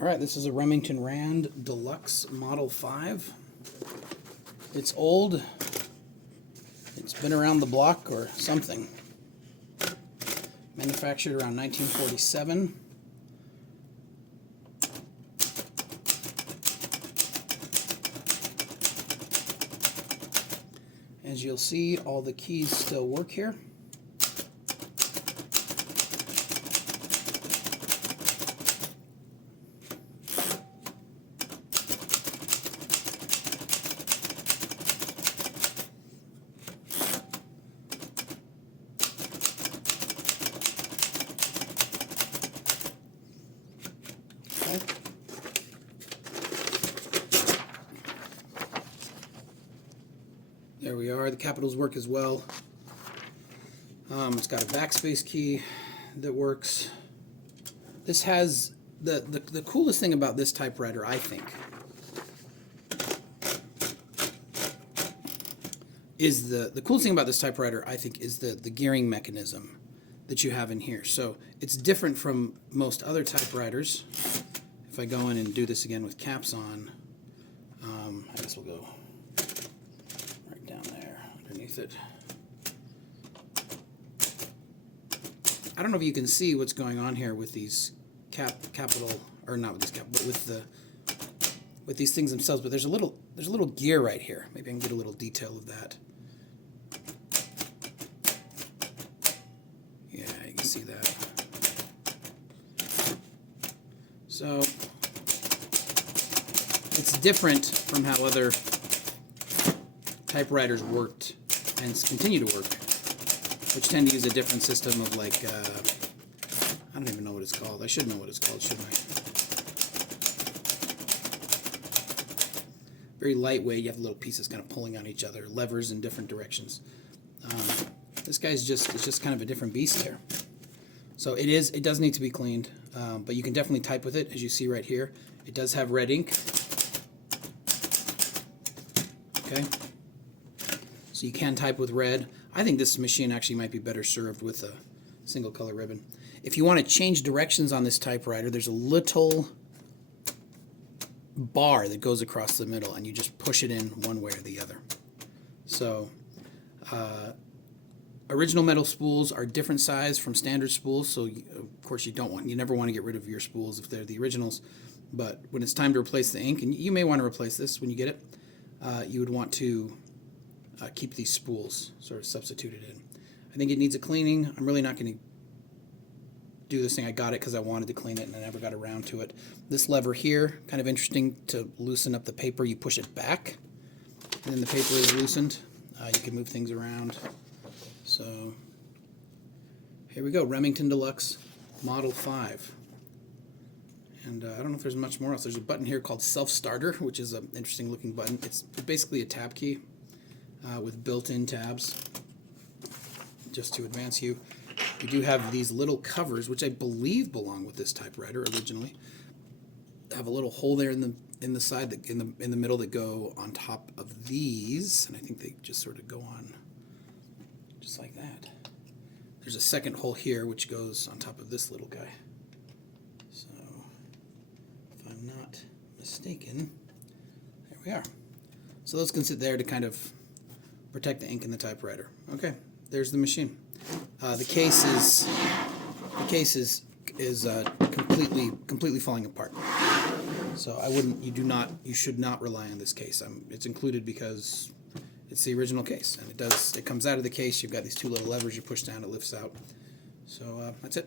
Alright, this is a Remington Rand Deluxe Model 5. It's old. It's been around the block or something. Manufactured around 1947. As you'll see, all the keys still work here. Okay. There we are. The capitals work as well. It's got a backspace key that works. This has the coolest thing about this typewriter, I think, is the coolest thing about this typewriter, I think, is the gearing mechanism that you have in here. So it's different from most other typewriters. If I go in and do this again with caps on, I guess we'll go right down there underneath it. I don't know if you can see what's going on here with these capital, or not with this cap, but with these things themselves. But there's a little gear right here. Maybe I can get a little detail of that. Yeah, you can see that. So it's different from how other typewriters worked and continue to work, which tend to use a different system of, like, I don't even know what it's called. I should know what it's called, shouldn't I? Very lightweight. You have little pieces kind of pulling on each other, levers in different directions. This guy's just kind of a different beast here. So it does need to be cleaned, but you can definitely type with it, as you see right here. It does have red ink. Okay. So you can type with red. I think this machine actually might be better served with a single color ribbon. If you want to change directions on this typewriter, there's a little bar that goes across the middle, and you just push it in one way or the other. So original metal spools are different size from standard spools, so of course you never want to get rid of your spools if they're the originals. But when it's time to replace the ink, and you may want to replace this when you get it, you would want to keep these spools sort of substituted in. I think it needs a cleaning. I'm really not going to do this thing. I got it because I wanted to clean it and I never got around to it. This lever here, kind of interesting to loosen up the paper. You push it back and then the paper is loosened. You can move things around. So here we go, Remington Deluxe Model 5. And I don't know if there's much more else. There's a button here called Self Starter, which is an interesting looking button. It's basically a tab key with built-in tabs just to advance you. You do have these little covers, which I believe belong with this typewriter originally. Have a little hole there in the side, in the middle, that go on top of these, and I think they just sort of go on just like that. There's a second hole here which goes on top of this little guy. So if I'm not mistaken, there we are. So those can sit there to kind of protect the ink in the typewriter. Okay, there's the machine. The case is completely falling apart. So you should not rely on this case. It's included because it's the original case, and it comes out of the case. You've got these two little levers you push down, it lifts out. So that's it.